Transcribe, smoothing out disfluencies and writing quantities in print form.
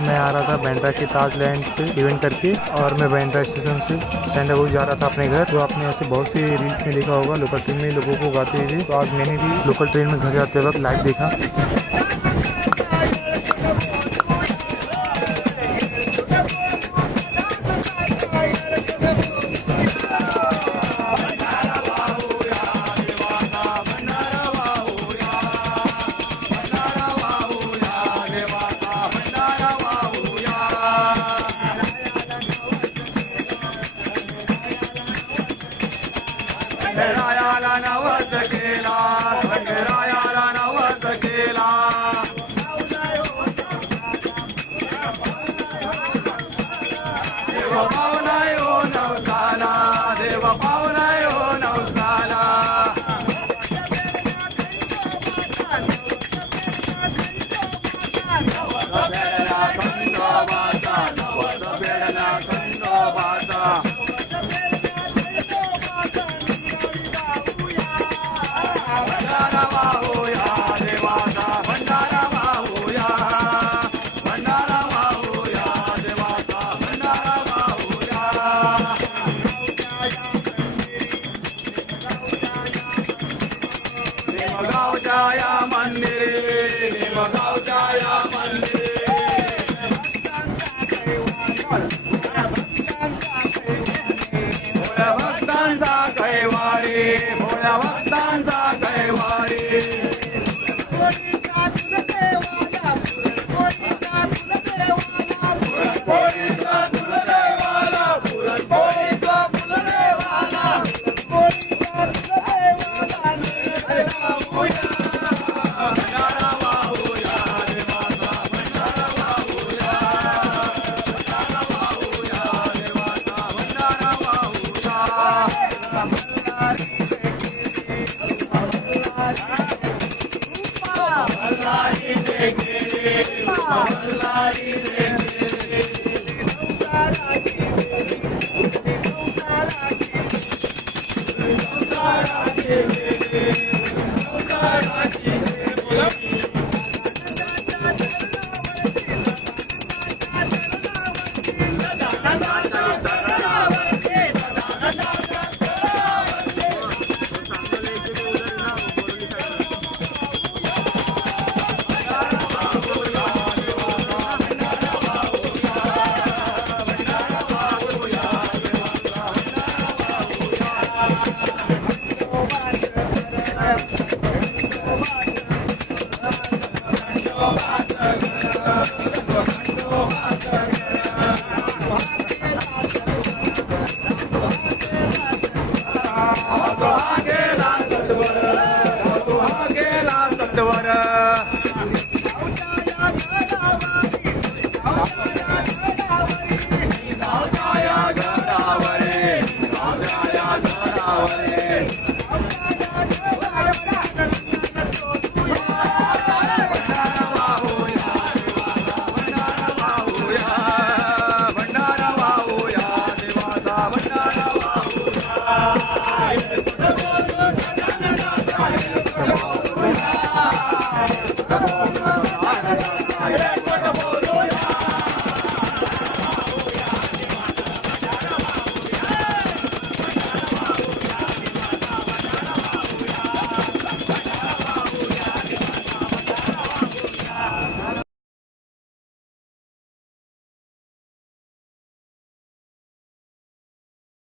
मैं आ रहा था बांद्रा के ताज लैंड से इवेंट करके, और मैं बांद्रा स्टेशन से सैंडलवुड जा रहा था अपने घर। तो आपने ऐसे बहुत सी रील्स में देखा होगा लोकल ट्रेन में लोगों को गाते हुए। तो आज मैंने भी लोकल ट्रेन में घर जाते वक्त लाइव देखा।